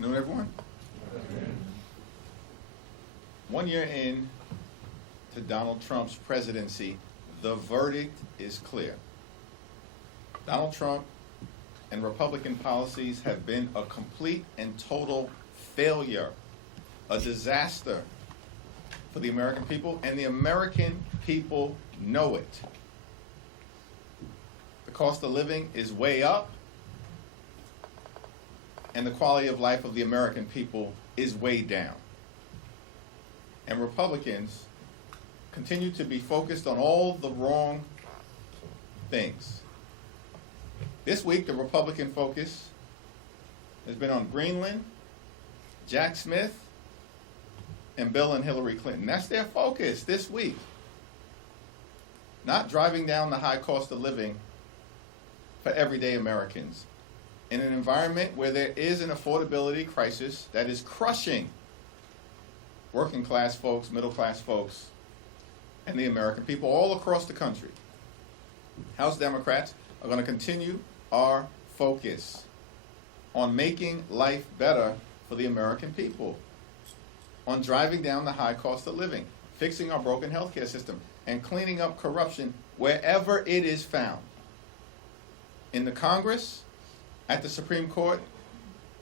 Afternoon, everyone. 1 year in to Donald Trump's presidency, the verdict is clear. Donald Trump and Republican policies have been a complete and total failure, a disaster for the American people, and the American people know it. The cost of living is way up, and the quality of life of the American people is way down. And Republicans continue to be focused on all the wrong things. This week, the Republican focus has been on Greenland, Jack Smith, and Bill and Hillary Clinton. That's their focus this week. Not driving down the high cost of living for everyday Americans in an environment where there is an affordability crisis that is crushing working class folks, middle class folks, and the American people all across the country. House Democrats are going to continue our focus on making life better for the American people, on driving down the high cost of living, fixing our broken healthcare system, and cleaning up corruption wherever it is found. In the Congress, at the Supreme Court,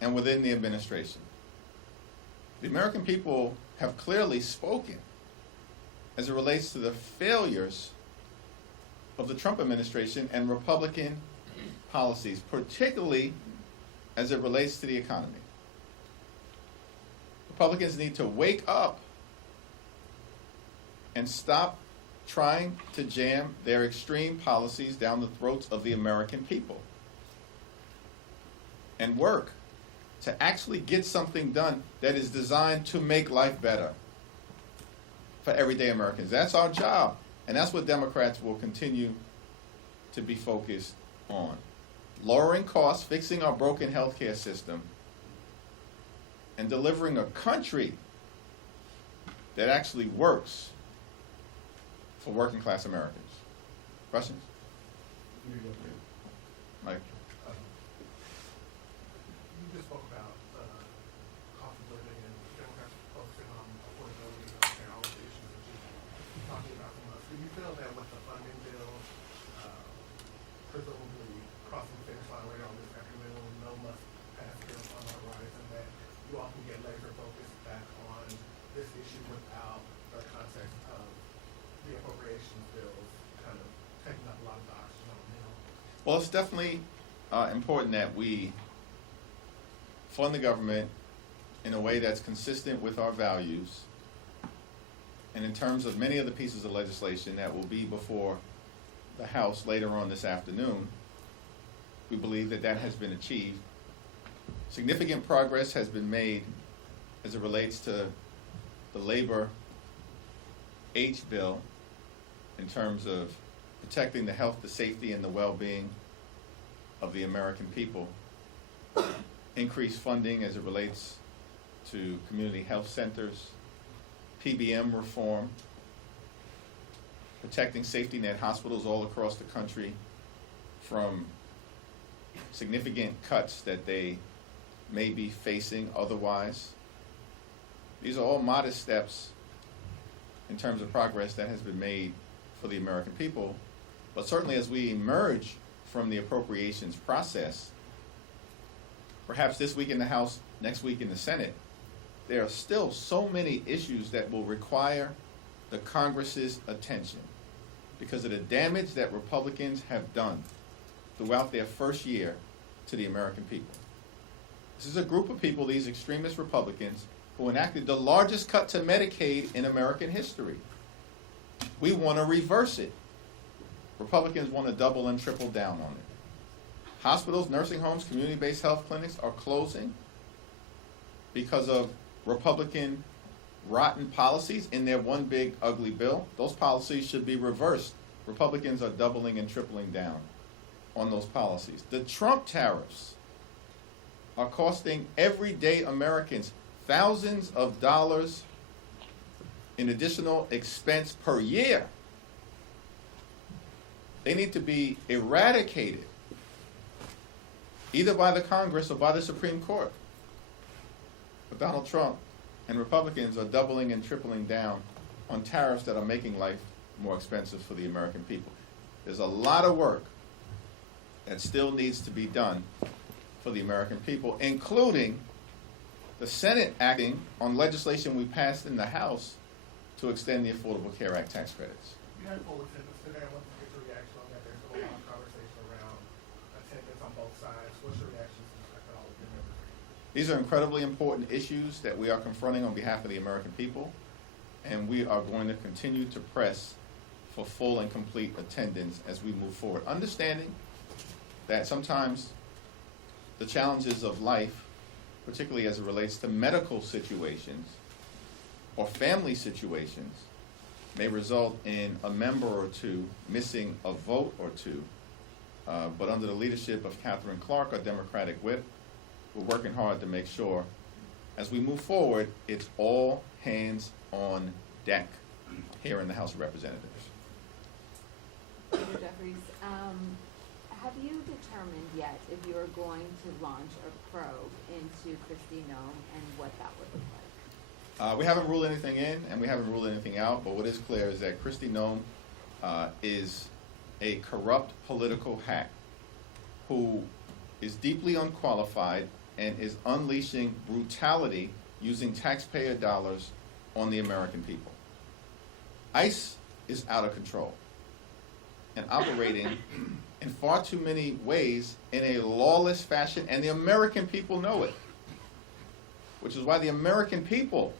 and within the administration. The American people have clearly spoken as it relates to the failures of the Trump administration and Republican policies, particularly as it relates to the economy. Republicans need to wake up and stop trying to jam their extreme policies down the throats of the American people and work to actually get something done that is designed to make life better for everyday Americans. That's our job, and that's what Democrats will continue to be focused on. Lowering costs, fixing our broken healthcare system, and delivering a country that actually works for working class Americans. Questions? Mike? You just spoke about cost of living and Democrats focusing on affordability and all of the issues that you're talking about from us. Do you feel that with the funding bill presumably crossing the finish line later on this afternoon, no must pass bill on the horizon, that you all can get laser focused back on this issue without the context of the appropriations bills kind of taking up a lot of the oxygen on the hill? Well, it's definitely important that we fund the government in a way that's consistent with our values. And in terms of many of the pieces of legislation that will be before the House later on this afternoon, we believe that that has been achieved. Significant progress has been made as it relates to the labor H bill in terms of protecting the health, the safety, and the well-being of the American people. Increased funding as it relates to community health centers, PBM reform, protecting safety net hospitals all across the country from significant cuts that they may be facing otherwise. These are all modest steps in terms of progress that has been made for the American people, but certainly as we emerge from the appropriations process, perhaps this week in the House, next week in the Senate, there are still so many issues that will require the Congress's attention because of the damage that Republicans have done throughout their first year to the American people. This is a group of people, these extremist Republicans, who enacted the largest cut to Medicaid in American history. We want to reverse it. Republicans want to double and triple down on it. Hospitals, nursing homes, community-based health clinics are closing because of Republican rotten policies in their one big ugly bill. Those policies should be reversed. Republicans are doubling and tripling down on those policies. The Trump tariffs are costing everyday Americans thousands of dollars in additional expense per year. They need to be eradicated, either by the Congress or by the Supreme Court. But Donald Trump and Republicans are doubling and tripling down on tariffs that are making life more expensive for the American people. There's a lot of work that still needs to be done for the American people, including the Senate acting on legislation we passed in the House to extend the Affordable Care Act tax credits. You had full attendance today. I want to get your reaction on that. There's been a lot of conversation around attendance on both sides. What's your reaction to the fact that all of your members? These are incredibly important issues that we are confronting on behalf of the American people, and we are going to continue to press for full and complete attendance as we move forward. Understanding that sometimes the challenges of life, particularly as it relates to medical situations or family situations, may result in a member or two missing a vote or two. But under the leadership of Catherine Clark, our Democratic whip, we're working hard to make sure as we move forward, it's all hands on deck here in the House of Representatives. Senator Jeffries, have you determined yet if you are going to launch a probe into Kristi Noem and what that would look like? We haven't ruled anything in and we haven't ruled anything out, but what is clear is that Kristi Noem is a corrupt political hack who is deeply unqualified and is unleashing brutality using taxpayer dollars on the American people. ICE is out of control and operating in far too many ways in a lawless fashion, and the American people know it, which is why the American people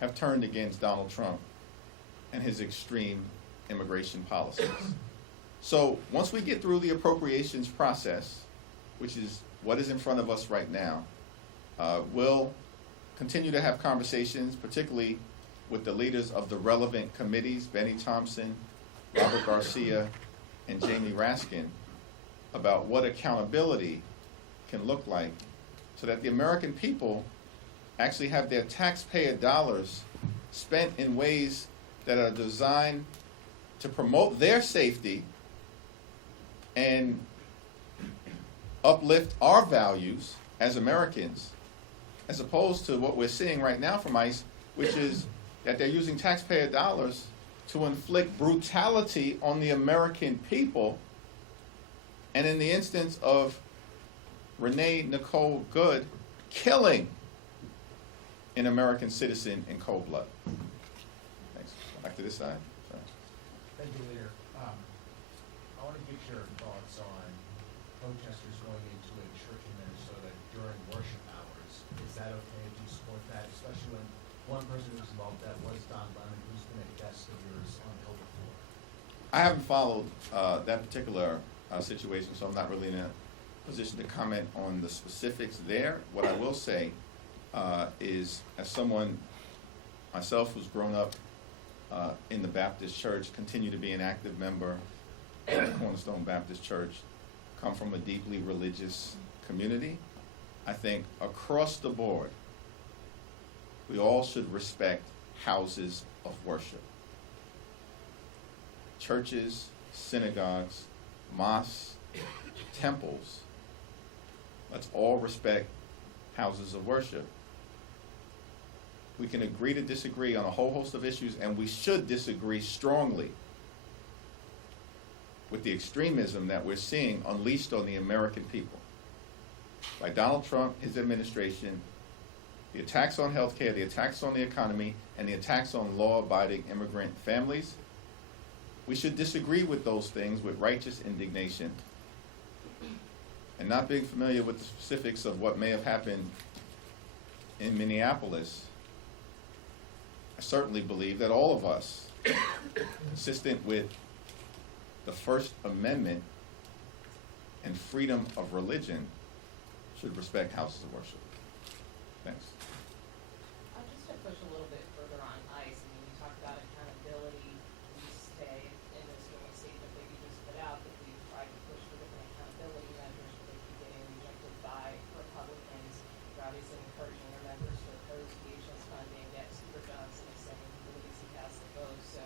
have turned against Donald Trump and his extreme immigration policies. So once we get through the appropriations process, which is what is in front of us right now, we'll continue to have conversations, particularly with the leaders of the relevant committees, Benny Thompson, Robert Garcia, and Jamie Raskin, about what accountability can look like so that the American people actually have their taxpayer dollars spent in ways that are designed to promote their safety and uplift our values as Americans, as opposed to what we're seeing right now from ICE, which is that they're using taxpayer dollars to inflict brutality on the American people. And in the instance of Renee Nicole Good, killing an American citizen in cold blood. Thanks. Back to this side. Sorry. Thank you, Leader. I want to get your thoughts on protesters going into a church in Minnesota during worship hours. Is that okay? Do you support that? Especially when one person who was involved with that was Don Lemon, who's been a guest of yours on the Hill before. I haven't followed that particular situation, so I'm not really in a position to comment on the specifics there. What I will say is, as someone myself who's grown up in the Baptist Church, continue to be an active member of the Cornerstone Baptist Church, come from a deeply religious community, I think across the board, we all should respect houses of worship. Churches, synagogues, mosques, temples. Let's all respect houses of worship. We can agree to disagree on a whole host of issues, and we should disagree strongly with the extremism that we're seeing unleashed on the American people by Donald Trump, his administration, the attacks on healthcare, the attacks on the economy, and the attacks on law-abiding immigrant families. We should disagree with those things with righteous indignation. And not being familiar with the specifics of what may have happened in Minneapolis, I certainly believe that all of us, consistent with the First Amendment and freedom of religion, should respect houses of worship. Thanks. Just to push a little bit further on ICE, I mean, we talked about accountability. We say in this joint statement that you just put out that we've tried to push for different accountability measures, but they keep getting rejected by Republicans. You're obviously encouraging your members to oppose DHS funding, yet Speaker Johnson is saying he believes he has the vote. So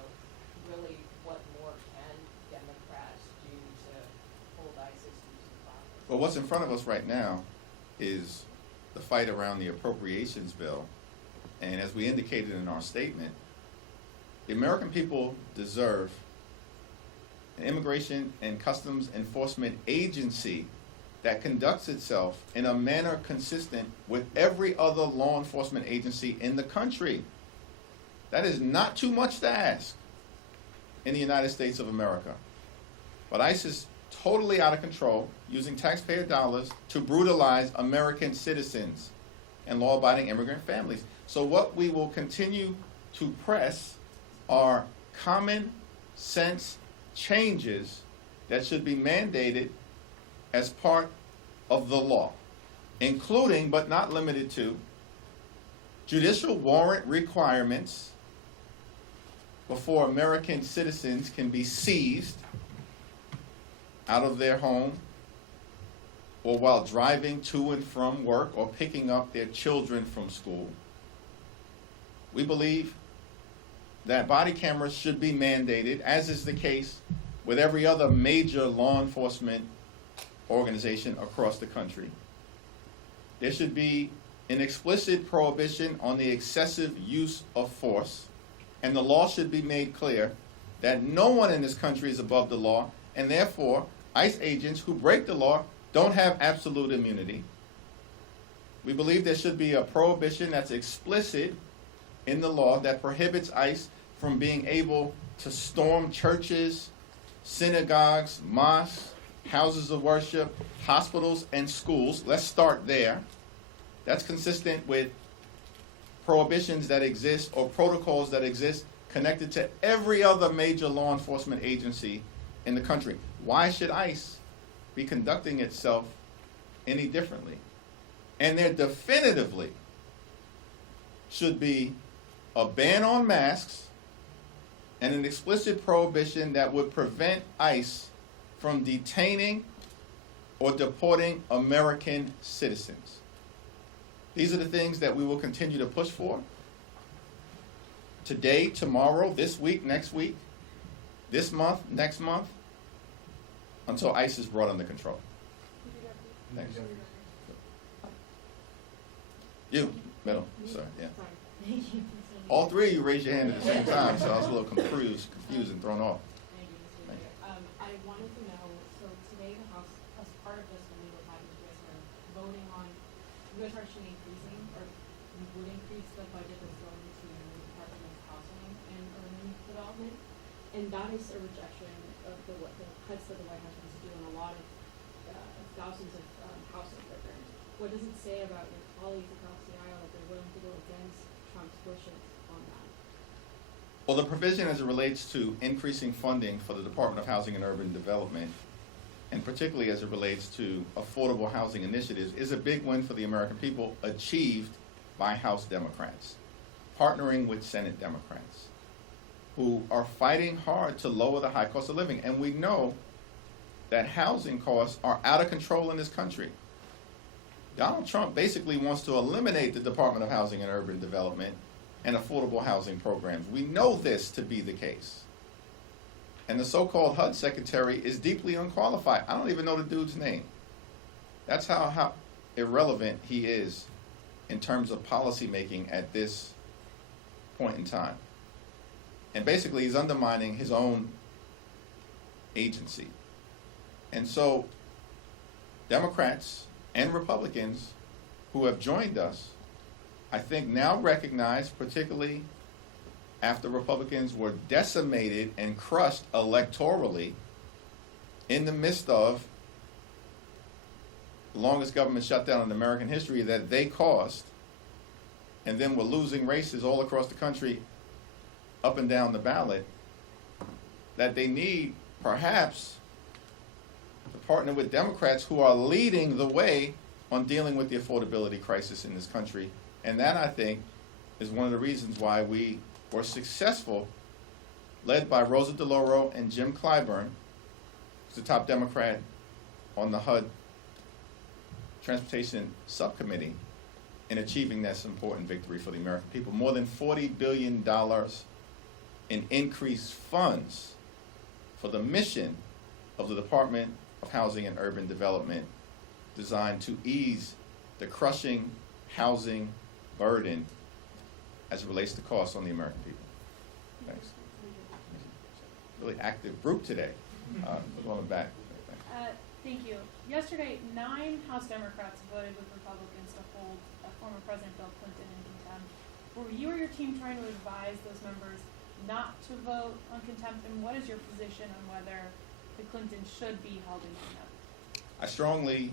really, what more can Democrats do to hold ICE's feet to the fire? Well, what's in front of us right now is the fight around the appropriations bill, and as we indicated in our statement, the American people deserve an immigration and customs enforcement agency that conducts itself in a manner consistent with every other law enforcement agency in the country. That is not too much to ask in the United States of America. But ICE is totally out of control, using taxpayer dollars to brutalize American citizens and law-abiding immigrant families. So what we will continue to press are common sense changes that should be mandated as part of the law, including but not limited to judicial warrant requirements before American citizens can be seized out of their home or while driving to and from work or picking up their children from school. We believe that body cameras should be mandated, as is the case with every other major law enforcement organization across the country. There should be an explicit prohibition on the excessive use of force, and the law should be made clear that no one in this country is above the law, and therefore ICE agents who break the law don't have absolute immunity. We believe there should be a prohibition that's explicit in the law that prohibits ICE from being able to storm churches, synagogues, mosques, houses of worship, hospitals, and schools. Let's start there. That's consistent with prohibitions that exist or protocols that exist connected to every other major law enforcement agency in the country. Why should ICE be conducting itself any differently? And there definitively should be a ban on masks and an explicit prohibition that would prevent ICE from detaining or deporting American citizens. These are the things that we will continue to push for today, tomorrow, this week, next week, this month, next month, until ICE is brought under control. Thanks. You, middle, sorry, yeah. All three of you raised your hand at the same time, so I was a little confused and thrown off. Thank you, Mr. Chair. I wanted to know, so today the House, as part of this, when we were having, you guys were voting on, you guys are actually increasing, or you would increase the budget that's going to the Department of Housing and Urban Development, and that is a rejection of the cuts that the White House wants to do on a lot of, thousands of, housing programs. What does it say about your colleagues across the aisle that they're willing to go against Trump's wishes on that? Well, the provision as it relates to increasing funding for the Department of Housing and Urban Development, and particularly as it relates to affordable housing initiatives, is a big win for the American people, achieved by House Democrats, partnering with Senate Democrats, who are fighting hard to lower the high cost of living. And we know that housing costs are out of control in this country. Donald Trump basically wants to eliminate the Department of Housing and Urban Development and affordable housing programs. We know this to be the case. And the so-called HUD secretary is deeply unqualified. I don't even know the dude's name. That's how irrelevant he is in terms of policy making at this point in time. And basically he's undermining his own agency. And so Democrats and Republicans who have joined us, I think now recognize, particularly after Republicans were decimated and crushed electorally in the midst of the longest government shutdown in American history that they caused, and then were losing races all across the country up and down the ballot, that they need perhaps to partner with Democrats who are leading the way on dealing with the affordability crisis in this country. And that, I think, is one of the reasons why we were successful, led by Rosa DeLauro and Jim Clyburn, who's the top Democrat on the HUD Transportation Subcommittee, in achieving this important victory for the American people. More than $40 billion in increased funds for the mission of the Department of Housing and Urban Development, designed to ease the crushing housing burden as it relates to costs on the American people. Thanks. Really active group today. Look on the back. Thank you. Yesterday, 9 House Democrats voted with Republicans to hold former President Bill Clinton in contempt. Were you or your team trying to advise those members not to vote on contempt, and what is your position on whether the Clintons should be held in contempt? I strongly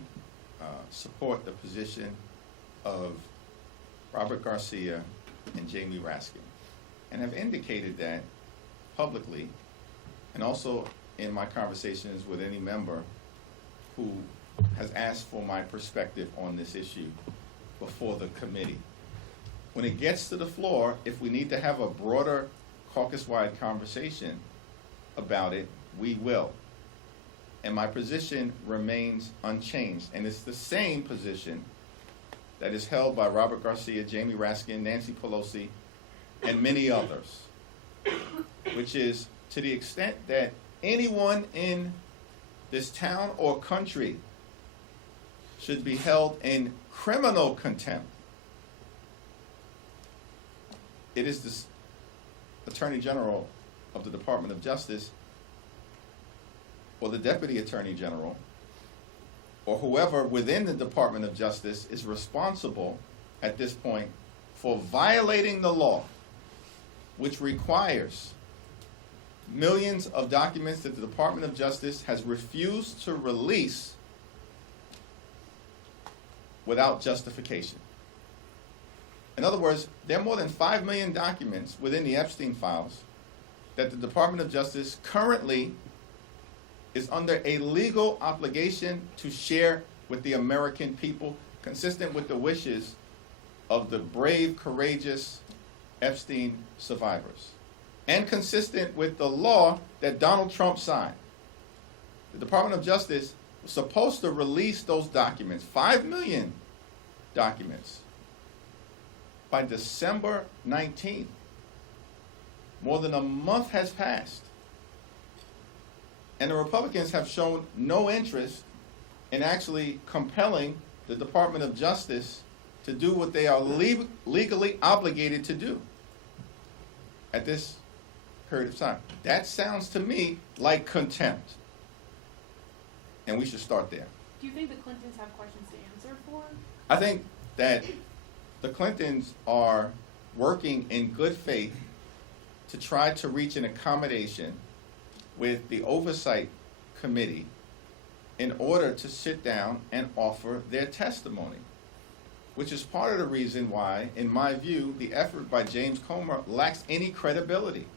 support the position of Robert Garcia and Jamie Raskin, and have indicated that publicly, and also in my conversations with any member who has asked for my perspective on this issue before the committee. When it gets to the floor, if we need to have a broader caucus-wide conversation about it, we will. And my position remains unchanged, and it's the same position that is held by Robert Garcia, Jamie Raskin, Nancy Pelosi, and many others, which is to the extent that anyone in this town or country should be held in criminal contempt, it is the Attorney General of the Department of Justice or the Deputy Attorney General or whoever within the Department of Justice is responsible at this point for violating the law, which requires millions of documents that the Department of Justice has refused to release without justification. In other words, there are more than 5 million documents within the Epstein files that the Department of Justice currently is under a legal obligation to share with the American people, consistent with the wishes of the brave, courageous Epstein survivors, and consistent with the law that Donald Trump signed. The Department of Justice was supposed to release those documents, 5 million documents, by December 19th. More than a month has passed. And the Republicans have shown no interest in actually compelling the Department of Justice to do what they are legally obligated to do at this period of time. That sounds to me like contempt. And we should start there. Do you think the Clintons have questions to answer for? I think that the Clintons are working in good faith to try to reach an accommodation with the Oversight Committee in order to sit down and offer their testimony, which is part of the reason why, in my view, the effort by James Comer lacks any credibility,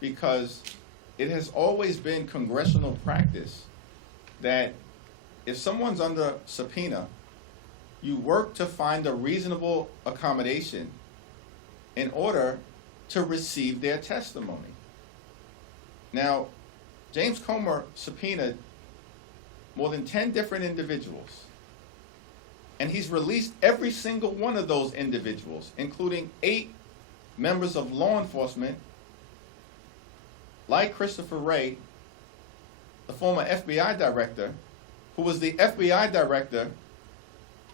because it has always been congressional practice that if someone's under subpoena, you work to find a reasonable accommodation in order to receive their testimony. Now, James Comer subpoenaed more than 10 different individuals, and he's released every single one of those individuals, including 8 members of law enforcement, like Christopher Wray, the former FBI director, who was the FBI director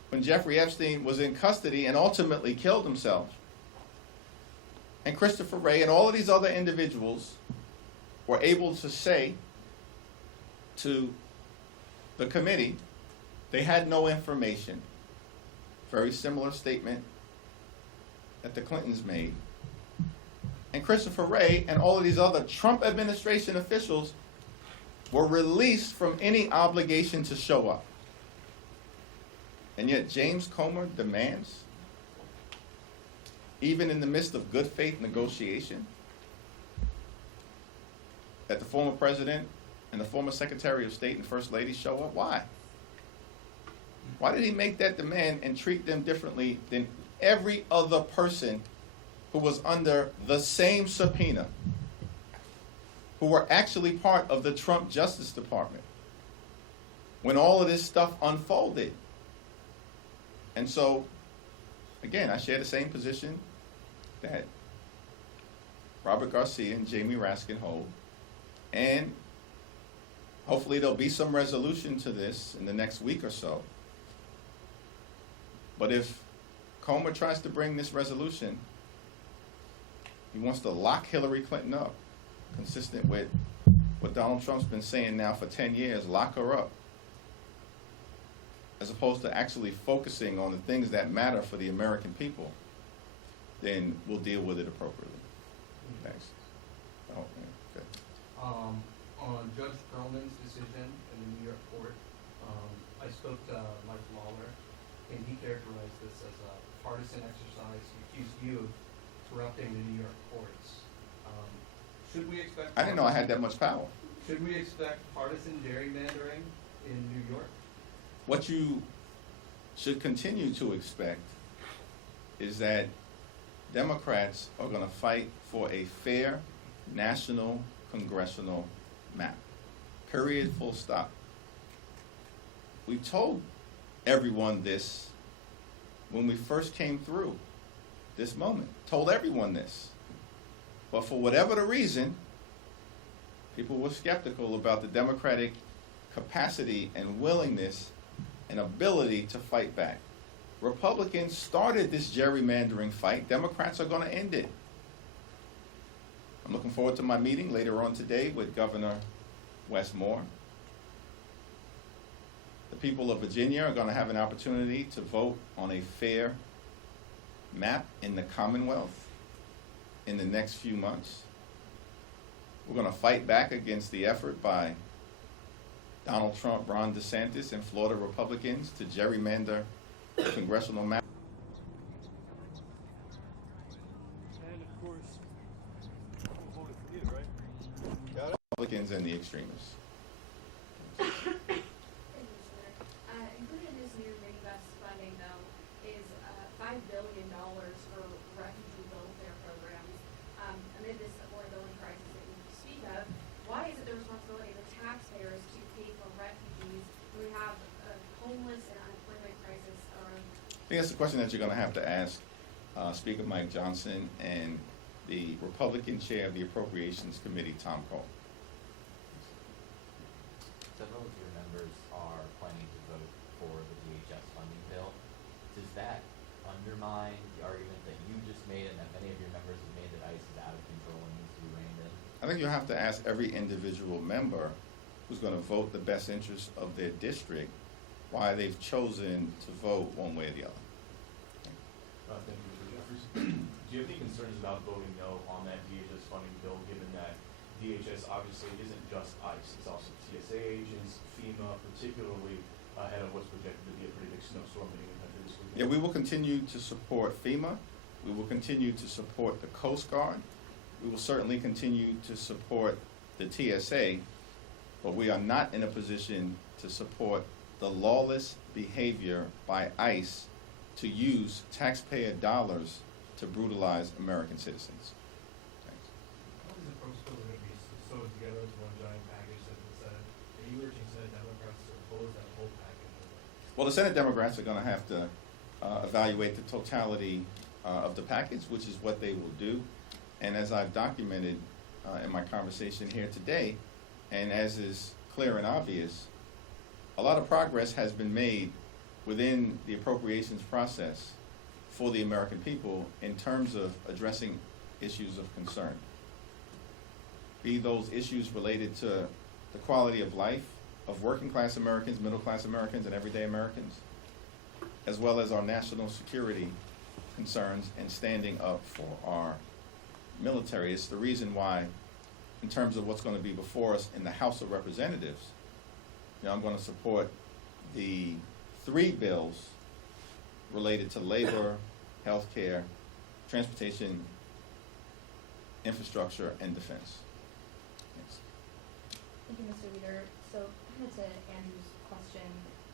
when Jeffrey Epstein was in custody and ultimately killed himself. And Christopher Wray and all of these other individuals were able to say to the committee they had no information. Very similar statement that the Clintons made. And Christopher Wray and all of these other Trump administration officials were released from any obligation to show up. And yet James Comer demands, even in the midst of good faith negotiation, that the former president and the former Secretary of State and First Lady show up. Why? Why did he make that demand and treat them differently than every other person who was under the same subpoena, who were actually part of the Trump Justice Department when all of this stuff unfolded? And so, again, I share the same position that Robert Garcia and Jamie Raskin hold, and hopefully there'll be some resolution to this in the next week or so. But if Comer tries to bring this resolution, he wants to lock Hillary Clinton up, consistent with what Donald Trump's been saying now for 10 years, lock her up, as opposed to actually focusing on the things that matter for the American people, then we'll deal with it appropriately. Thanks. Oh, yeah, good. On Judge Perlman's decision in the New York court, I spoke to Mike Lawler, and he characterized this as a partisan exercise. He accused you of corrupting the New York courts. Should we expect? I didn't know I had that much power. Should we expect partisan gerrymandering in New York? What you should continue to expect is that Democrats are going to fight for a fair national congressional map. Period, full stop. We told everyone this when we first came through this moment. Told everyone this. But for whatever the reason, people were skeptical about the Democratic capacity and willingness and ability to fight back. Republicans started this gerrymandering fight. Democrats are going to end it. I'm looking forward to my meeting later on today with Governor Wes Moore. The people of Virginia are going to have an opportunity to vote on a fair map in the Commonwealth in the next few months. We're going to fight back against the effort by Donald Trump, Ron DeSantis, and Florida Republicans to gerrymander the congressional map. And of course, people voted for you, right? Republicans and the extremists. Included in this new Reinvest funding, though, is $5 billion for refugee welfare programs. Amid this affordability crisis that you speak of, why is it the responsibility of the taxpayers to pay for refugees when we have a homeless and unemployment crisis around? I think that's the question that you're going to have to ask Speaker Mike Johnson and the Republican chair of the Appropriations Committee, Tom Cole. Several of your members are planning to vote for the DHS funding bill. Does that undermine the argument that you just made and that many of your members have made that ICE is out of control and needs to be reined in? I think you'll have to ask every individual member who's going to vote the best interest of their district why they've chosen to vote one way or the other. Thank you, Mr. Jeffries. Do you have any concerns about voting no on that DHS funding bill, given that DHS obviously isn't just ICE, it's also TSA agents, FEMA, particularly ahead of what's projected to be a pretty big snowstorm hitting the country this weekend? Yeah, we will continue to support FEMA. We will continue to support the Coast Guard. We will certainly continue to support the TSA, but we are not in a position to support the lawless behavior by ICE to use taxpayer dollars to brutalize American citizens. Thanks. How is the approach still going to be sewed together into one giant package that the Senate? Are you urging Senate Democrats to oppose that whole package? Well, the Senate Democrats are going to have to evaluate the totality of the package, which is what they will do. And as I've documented in my conversation here today, and as is clear and obvious, a lot of progress has been made within the appropriations process for the American people in terms of addressing issues of concern. Be those issues related to the quality of life of working class Americans, middle class Americans, and everyday Americans, as well as our national security concerns and standing up for our military. It's the reason why, in terms of what's going to be before us in the House of Representatives, I'm going to support the 3 bills related to labor, healthcare, transportation, infrastructure, and defense. Thanks. Thank you, Mr. Leader. So, kind of to Andrew's question,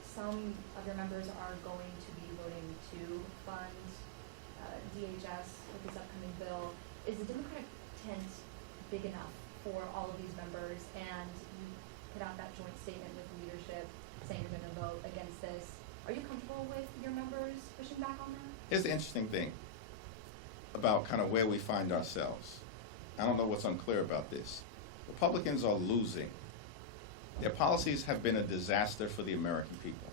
some of your members are going to be voting to fund DHS with this upcoming bill. Is the Democratic tent big enough for all of these members? And you put out that joint statement with leadership saying you're going to vote against this. Are you comfortable with your members pushing back on that? Here's the interesting thing about kind of where we find ourselves. I don't know what's unclear about this. Republicans are losing. Their policies have been a disaster for the American people.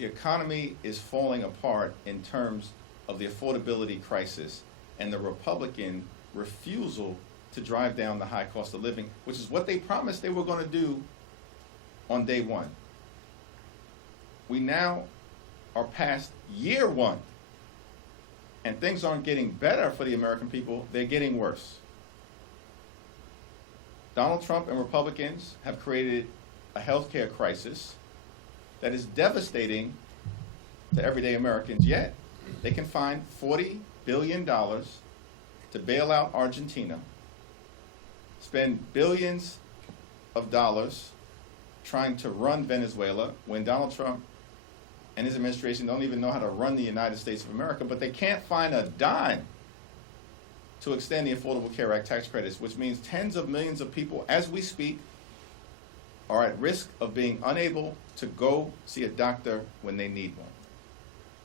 the economy is falling apart in terms of the affordability crisis and the Republican refusal to drive down the high cost of living, which is what they promised they were going to do on day one. We now are past year one, and things aren't getting better for the American people, they're getting worse. Donald Trump and Republicans have created a healthcare crisis that is devastating to everyday Americans, yet they can find $40 billion to bail out Argentina, spend billions of dollars trying to run Venezuela when Donald Trump and his administration don't even know how to run the United States of America, but they can't find a dime to extend the Affordable Care Act tax credits, which means tens of millions of people, as we speak, are at risk of being unable to go see a doctor when they need one.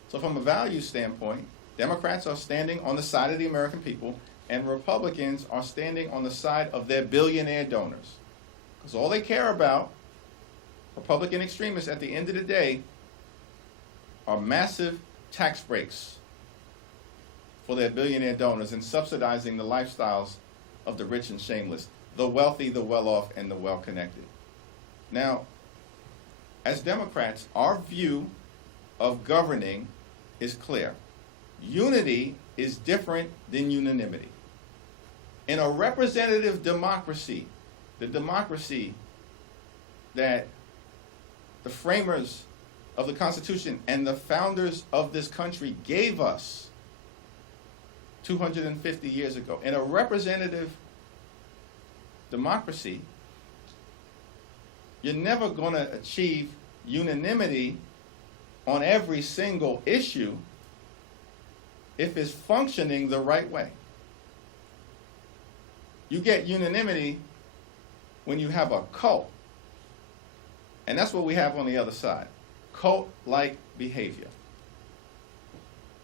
So from a value standpoint, Democrats are standing on the side of the American people, and Republicans are standing on the side of their billionaire donors. Because all they care about, Republican extremists at the end of the day, are massive tax breaks for their billionaire donors and subsidizing the lifestyles of the rich and shameless, the wealthy, the well-off, and the well-connected. Now, as Democrats, our view of governing is clear. Unity is different than unanimity. In a representative democracy, the democracy that the framers of the Constitution and the founders of this country gave us 250 years ago, in a representative democracy, you're never going to achieve unanimity on every single issue if it's functioning the right way. You get unanimity when you have a cult. And that's what we have on the other side. Cult-like behavior.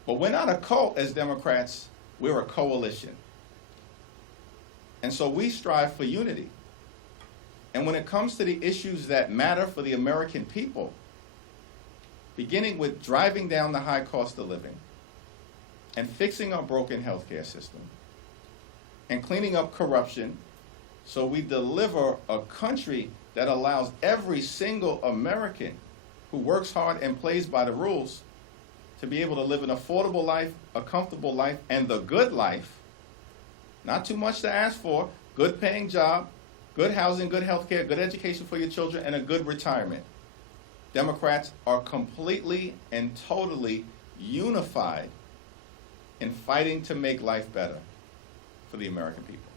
But we're not a cult as Democrats, we're a coalition. And so we strive for unity. And when it comes to the issues that matter for the American people, beginning with driving down the high cost of living and fixing our broken healthcare system and cleaning up corruption so we deliver a country that allows every single American who works hard and plays by the rules to be able to live an affordable life, a comfortable life, and the good life. Not too much to ask for, good paying job, good housing, good health care, good education for your children, and a good retirement. Democrats are completely and totally unified in fighting to make life better for the American people.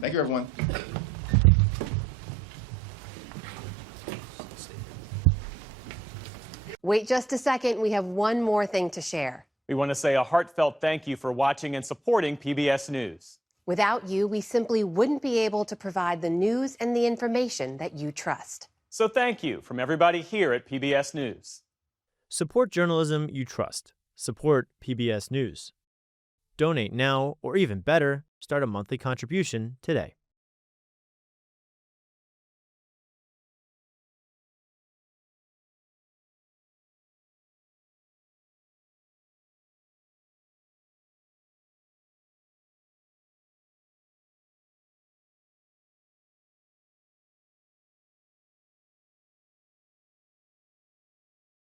Thank you, everyone. Wait just a second. We have one more thing to share. We want to say a heartfelt thank you for watching and supporting PBS News. Without you, we simply wouldn't be able to provide the news and the information that you trust. So thank you from everybody here at PBS News. Support journalism you trust. Support PBS News. Donate now, or even better, start a monthly contribution today.